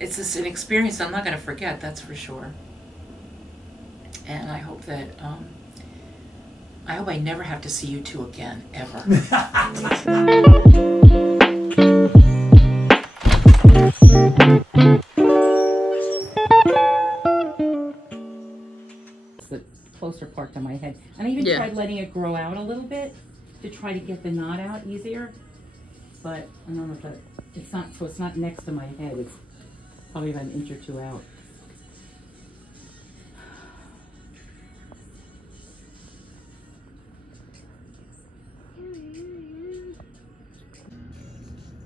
it's just an experience I'm not going to forget, that's for sure. And I hope that, I hope I never have to see you two again, ever. The closer part to my head. And I even tried letting it grow out a little bit to try to get the knot out easier. But I don't know if that, it's not, so it's not next to my head. It's probably about an inch or two out.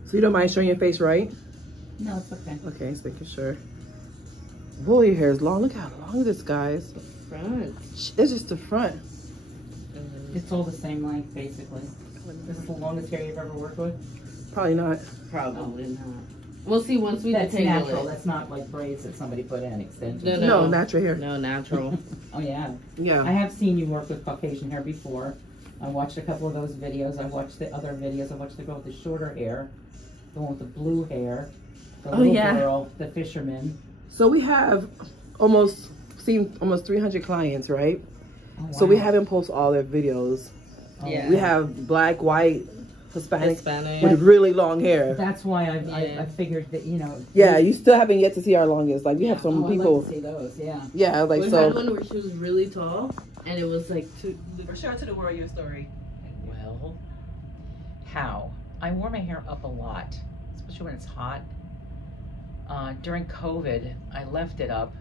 So you don't mind showing your face, right? No, it's okay. Okay, just making sure. Whoa, your hair is long. Look how long this, guys. Front. It's just the front. It's all the same length, basically. This is the longest hair you've ever worked with? Probably not. Probably not. We'll see once we That's detangle natural. it. That's not like braids that somebody put in extensions. No, natural hair. No, natural. Oh, yeah. Yeah. I have seen you work with Caucasian hair before. I watched a couple of those videos. I watched the other videos. I watched the girl with the shorter hair, the one with the blue hair, the little girl, the fisherman. So we have almost 300 clients, right? Oh, wow. So we have them post all their videos. Oh, Yeah. We have black, white, Hispanic Hispanic. with really long hair. That's why I figured that, you know. Yeah, you still haven't yet to see our longest. Like we have some people. I'd like to see those, yeah. Yeah, like We so. had one where she was really tall, and it was like Share to the world your story. Well, how? I wore my hair up a lot, especially when it's hot. During COVID, I left it up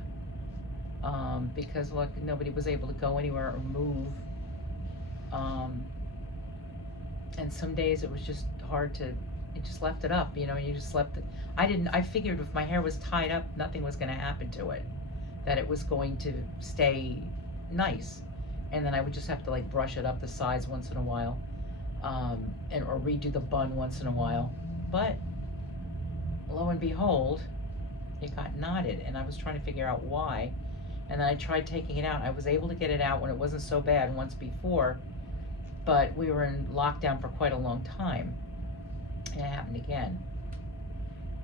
because look, nobody was able to go anywhere or move. And some days it was just hard to, it just left it up, you know, you just left it. I figured if my hair was tied up, nothing was going to happen to it, that it was going to stay nice. And then I would just have to like brush it up the sides once in a while, or redo the bun once in a while. But lo and behold, it got knotted, and I was trying to figure out why. And then I tried taking it out. I was able to get it out when it wasn't so bad once before, but we were in lockdown for quite a long time, and it happened again.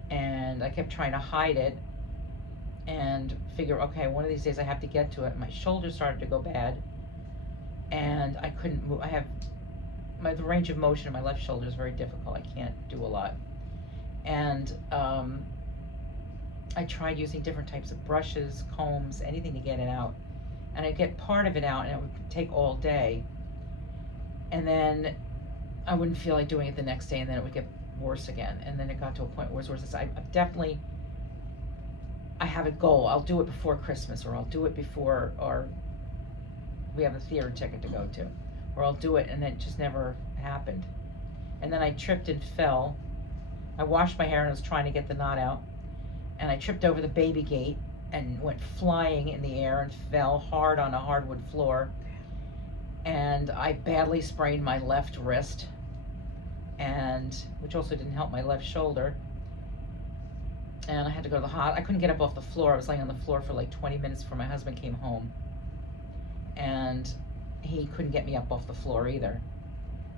And I kept trying to hide it and figure, okay, one of these days I have to get to it. My shoulders started to go bad, and I couldn't move. I have the range of motion in my left shoulder is very difficult. I can't do a lot. And I tried using different types of brushes, combs, anything to get it out. And I'd get part of it out, and it would take all day. And then I wouldn't feel like doing it the next day, and then it would get worse again. And then it got to a point where it was worse. I have a goal. I'll do it before Christmas, or I'll do it before, or we have a theater ticket to go to, or I'll do it, and then it just never happened. And then I tripped and fell. I washed my hair and I was trying to get the knot out, and I tripped over the baby gate and went flying in the air and fell hard on a hardwood floor. And I badly sprained my left wrist, and which also didn't help my left shoulder. And I had to go to the hospital. I couldn't get up off the floor. I was laying on the floor for like 20 minutes before my husband came home. And he couldn't get me up off the floor either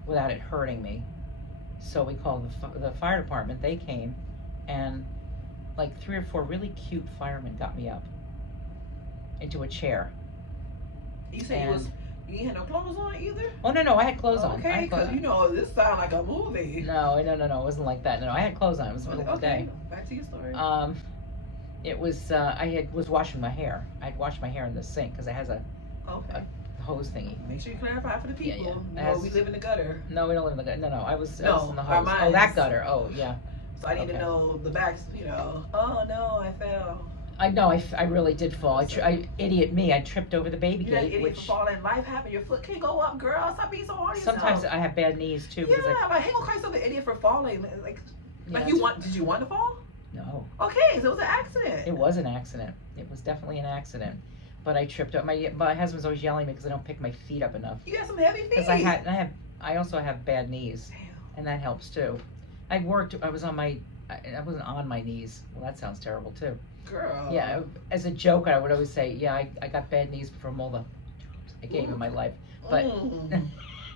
without it hurting me. So we called the fire department. They came, and like 3 or 4 really cute firemen got me up into a chair. You said you didn't have no clothes on either? Oh, no, I had clothes on. Okay, because you know, this sounds like a movie. No, it wasn't like that. No, I had clothes on. It was the middle of the day. Back to your story. It was, I was washing my hair. I'd washed my hair in the sink because it has a hose thingy. Make sure you clarify for the people. Yeah. You know, we live in the gutter. No, we don't live in the gutter. No, I was in the hose. our minds. Oh, that gutter. Oh, yeah. So I need to know the backs, you know. Oh, no, I fell. I know, I really did fall. Idiot me, I tripped over the baby You're gate. Which falling, life happened. Your foot can't go up, girl. Stop being so hard on yourself. Sometimes I have bad knees too. Yeah, but I ain't gonna call yourself an idiot for falling. Like did you want to fall? No. Okay, so it was an accident. It was an accident. It was definitely an accident. But I tripped up. My husband's always yelling at me because I don't pick my feet up enough. You got some heavy feet. Because I also have bad knees. Damn. And that helps too. I wasn't on my knees. Well, that sounds terrible too. Girl. Yeah, as a joke, I would always say, yeah, I got bad knees from all the I gave in my life. But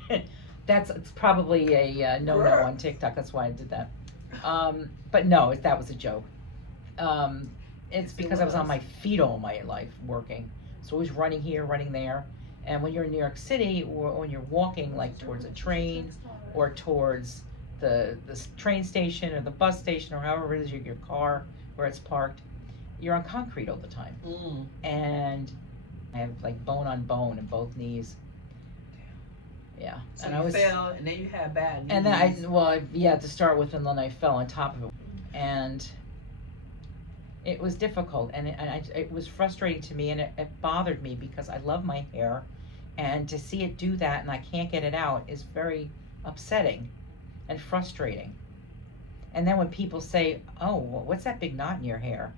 it's probably a no-no on TikTok. That's why I did that. But no, that was a joke. it's because I was on my feet all my life working. So always running here, running there. And when you're in New York City, or when you're walking like towards a train or towards the train station or the bus station or however it is your car where it's parked, you're on concrete all the time. And I have like bone on bone in both knees. Yeah. So and you I was, fell, and then you had bad knees. and then to start with, and then I fell on top of it. And it was difficult, and it was frustrating to me, and it bothered me because I love my hair, and to see it do that and I can't get it out is very upsetting and frustrating. And then when people say, "Oh, what's that big knot in your hair?"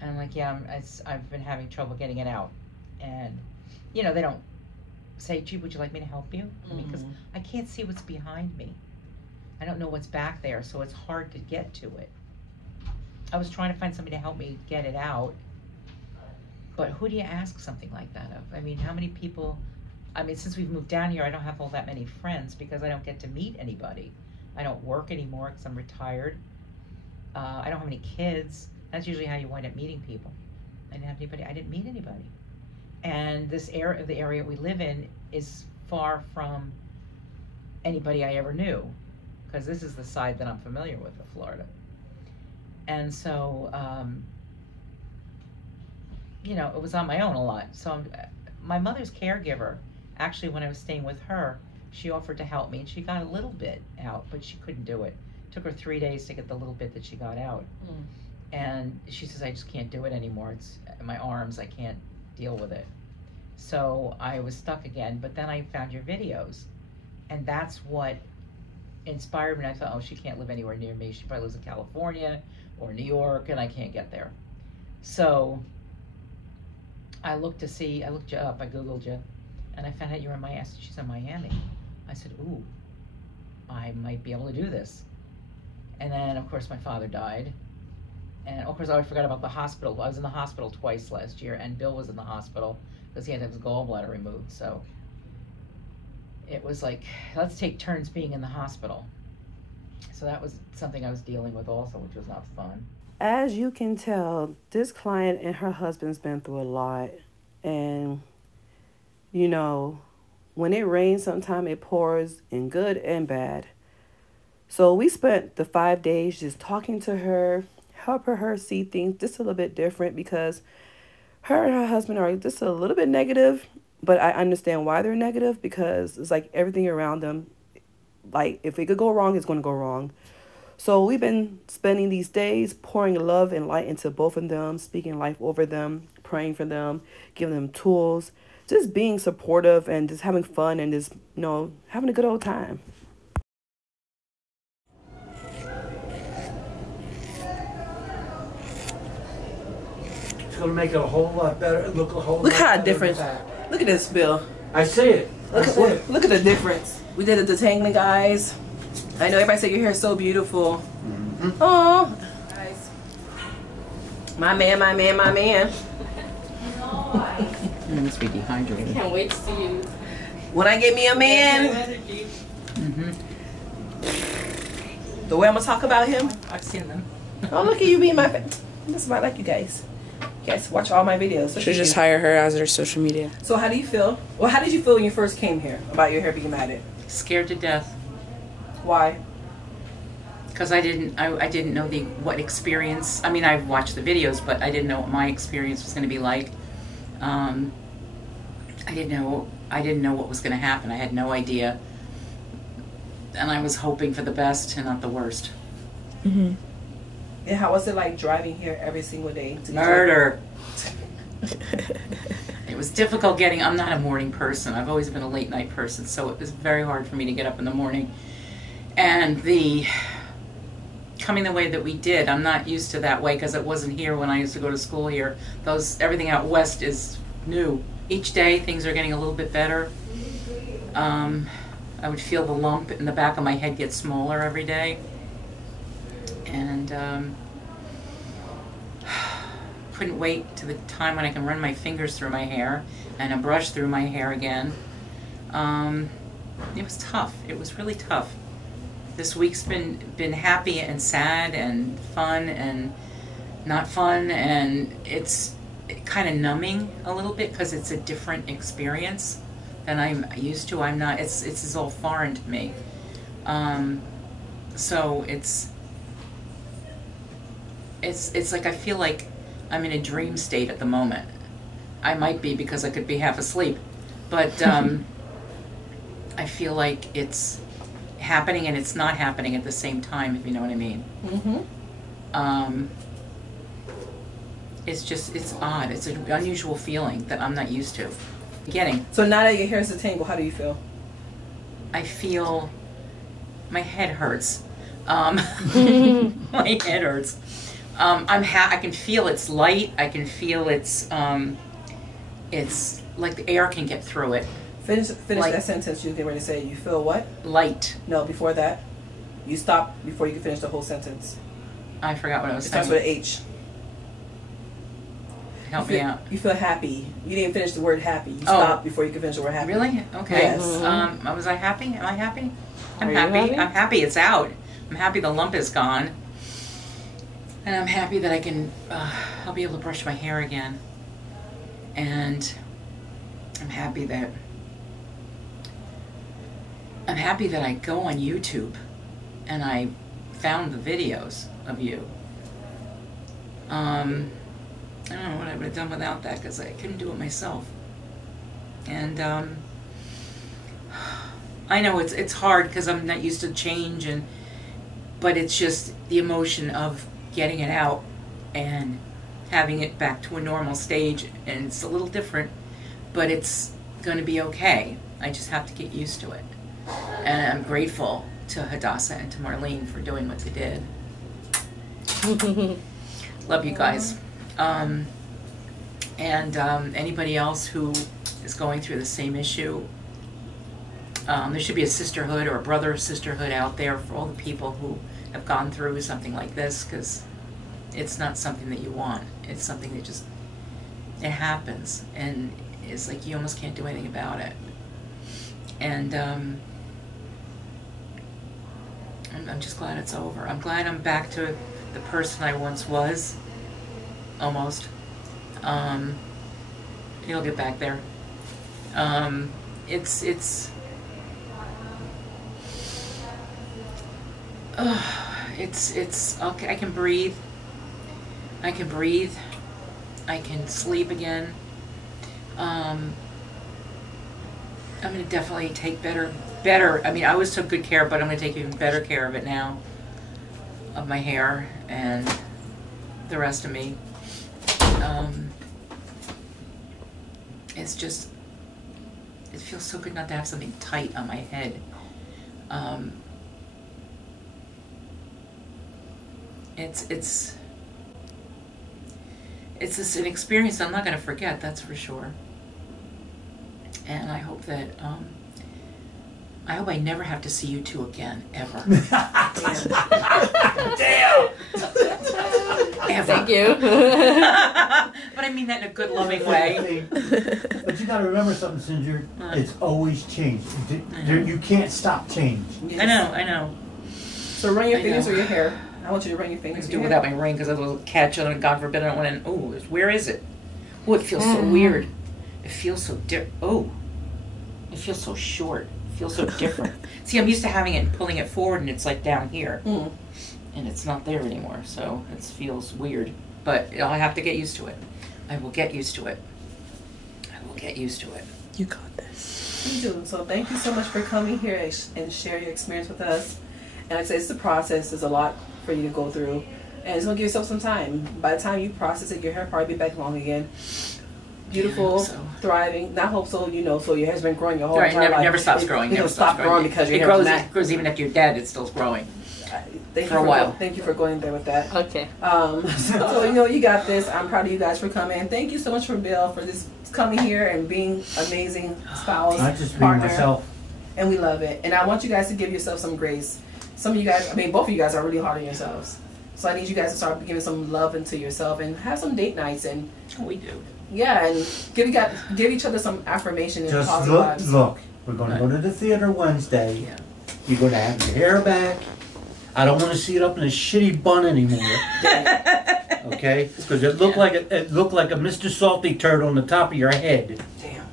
And I'm like, "Yeah, I've been having trouble getting it out," and they don't say, "Gee, would you like me to help you?" I mean, because I can't see what's behind me. I don't know what's back there, so it's hard to get to it. I was trying to find somebody to help me get it out, but who do you ask something like that of? I mean, how many people? I mean, since we've moved down here, I don't have all that many friends because I don't get to meet anybody. I don't work anymore because I'm retired. I don't have any kids. That's usually how you wind up meeting people. I didn't have anybody. I didn't meet anybody. And the area we live in is far from anybody I ever knew, because this is the side that I'm familiar with of Florida. And so, it was on my own a lot. So my mother's caregiver, actually, when I was staying with her, she offered to help me, and she got a little bit out, but she couldn't do it. It took her 3 days to get the little bit that she got out. And she says, "I just can't do it anymore. It's my arms, I can't deal with it." So I was stuck again, but then I found your videos, and that's what inspired me. And I thought, oh, she can't live anywhere near me. She probably lives in California or New York, and I can't get there. So I looked you up, I Googled you, and I found out you were in Miami. She's in Miami. I said, ooh, I might be able to do this. And then, of course, my father died. And, of course, I forgot about the hospital. I was in the hospital twice last year, and Bill was in the hospital because he had to have his gallbladder removed. So it was like, let's take turns being in the hospital. So that was something I was dealing with also, which was not fun. As you can tell, this client and her husband's been through a lot. And, when it rains, sometimes it pours in good and bad. So we spent the 5 days just talking to her, helping her see things just a little bit different, because her and her husband are just a little bit negative, but I understand why they're negative, because it's like everything around them, like if it could go wrong, it's going to go wrong. So we've been spending these days pouring love and light into both of them, speaking life over them, praying for them, giving them tools, just being supportive and just having fun and just, having a good old time. It's going to make it a whole lot better. Look how different. Look at this, Bill. I see it. Look at the difference. We did the detangling, guys. I know everybody said your hair is so beautiful. Oh, guys. My man. You must be dehydrated. Can't wait to see you. When I get me a man, the way I'm gonna talk about him. I've seen them. Oh, look at you being my fan. That's why I like you guys. You guys watch all my videos. Should just hire her as her social media. So how do you feel? Well, how did you feel when you first came here about your hair being matted? Scared to death. Why? Because I didn't know what experience. I mean, I've watched the videos, but I didn't know what my experience was going to be like. I didn't know what was going to happen. I had no idea, and I was hoping for the best and not the worst. Mm-hmm. And how was it like driving here every single day? Murder. It was difficult getting. I'm not a morning person. I've always been a late night person, so it was very hard for me to get up in the morning. And coming the way that we did, I'm not used to that way because it wasn't here when I used to go to school here. Everything out west is new. Each day things are getting a little bit better. I would feel the lump in the back of my head get smaller every day. And couldn't wait to the time when I can run my fingers through my hair and a brush through my hair again. It was tough. It was really tough. This week's been happy and sad and fun, and not fun, and it's kind of numbing a little bit because it's a different experience than I'm used to. I'm not. It's all foreign to me. So it's like I feel like I'm in a dream state at the moment. I might be because I could be half asleep, but I feel like it's happening and it's not happening at the same time, if you know what I mean. Mm-hmm. It's odd. It's an unusual feeling that I'm not used to. Getting. So now that your hair is a tangle, how do you feel? I feel my head hurts. My head hurts. I can feel it's light. I can feel it's like the air can get through it. Finish Like- that sentence you were getting ready to say. You feel what? Light. No, before that. You stop before you can finish the whole sentence. I forgot what I It was starts saying. with an H. Help you me feel, out. You feel happy. You didn't finish the word happy. You stop before you can finish the word happy. Really? Okay. Yes. Was I happy? Am I happy? I'm Are you happy. happy? I'm happy it's out. I'm happy the lump is gone. And I'm happy that I can, I'll be able to brush my hair again. And I'm happy that I go on YouTube and I found the videos of you. I don't know what I would have done without that because I couldn't do it myself. And I know it's hard because I'm not used to change, but it's just the emotion of getting it out and having it back to a normal stage, and it's a little different, but it's going to be okay. I just have to get used to it. And I'm grateful to Hadassah and to Marlene for doing what they did. Love you guys. Anybody else who is going through the same issue, there should be a sisterhood or a brother sisterhood out there for all the people who have gone through something like this, because it's not something that you want. It's something that just, it happens, and it's like you almost can't do anything about it. And I'm just glad it's over. I'm glad I'm back to the person I once was, almost. You'll get back there. It's okay. I can breathe. I can sleep again. I'm gonna definitely take better. I mean, I always took good care, but I'm gonna take even better care of it now, of my hair and the rest of me. It's just, it feels so good not to have something tight on my head. It's just an experience I'm not going to forget, that's for sure. And I hope that, I hope I never have to see you two again, ever. Damn! Ever. Thank you. But I mean that in a good, loving way. But you got to remember something, Ginger. It's always change. You can't stop change. Yes. I know. So run your I fingers know. or your hair. I want you to run your I fingers. can do or it your without my ring because I will catch it, and God forbid I don't want to. Oh, where is it? Oh, it feels so weird. It feels so it feels so short. It feels so different. See, I'm used to having it and pulling it forward, and it's like down here, Mm. and it's not there anymore. So it feels weird, but I'll have to get used to it. I will get used to it. You got this. You do. So thank you so much for coming here and share your experience with us. And like I said, it's a process. There's a lot for you to go through. And it's going to give yourself some time. By the time you process it, your hair probably be back long again. Beautiful, Yeah, I hope so. thriving. Not hope so, so your hair's been growing your whole Right, entire life. never stops growing. It Never will stop growing because your it hair grows. is It grows even after you're dead. It's still growing. Thank for you a while. Thank you for going there with that. Okay. So you got this. I'm proud of you guys for coming. Thank you so much for Bill for this coming here and being amazing spouse, Not just being partner, myself. and we love it. And I want you guys to give yourself some grace. Some of you guys, both of you guys are really hard on yourselves. So I need you guys to start giving some love into yourself and have some date nights and We do. and give each other some affirmation and Just positive look, vibes. look. We're going to go to the theater Wednesday. Yeah. You're going to have your hair back. I don't want to see it up in a shitty bun anymore. Okay, because it looked like it looked like a Mr. Salty turd on the top of your head. Damn.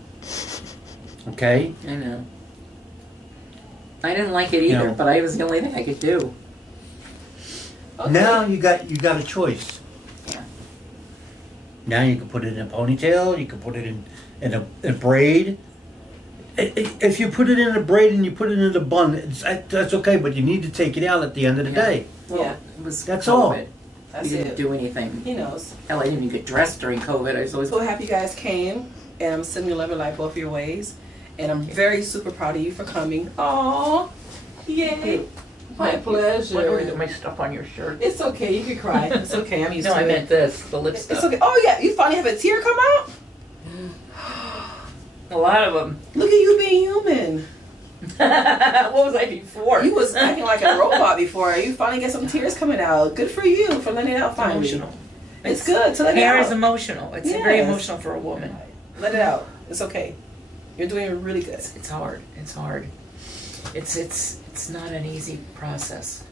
Okay. I know. I didn't like it either, No. but it was the only thing I could do. Okay. Now you got a choice. Yeah. Now you can put it in a ponytail. You can put it in a braid. If you put it in a braid and you put it in a bun, that's okay. But you need to take it out at the end of the Yeah. day. Well, Yeah. it was That's COVID. all. That's We didn't it. do anything. He knows. Hell, I didn't even get dressed during COVID. I was always So happy you guys came, and I'm sending you love and light both your ways. And I'm very super proud of you for coming. Aww. Yay. My pleasure. Why do I get my stuff on your shirt? It's okay. You can cry. It's okay. I'm used No, to I it. meant this, the lip stuff. It's okay. Oh yeah, you finally have a tear come out. A lot of them. Look at you being human. What was I before? You was acting like a robot before. You finally get some tears coming out. Good for you for letting it out finally. Emotional. It's good to let it Hair out. is emotional. It's very Yes. emotional for a woman. Let it out. It's okay. You're doing really good. It's hard. It's hard. It's not an easy process.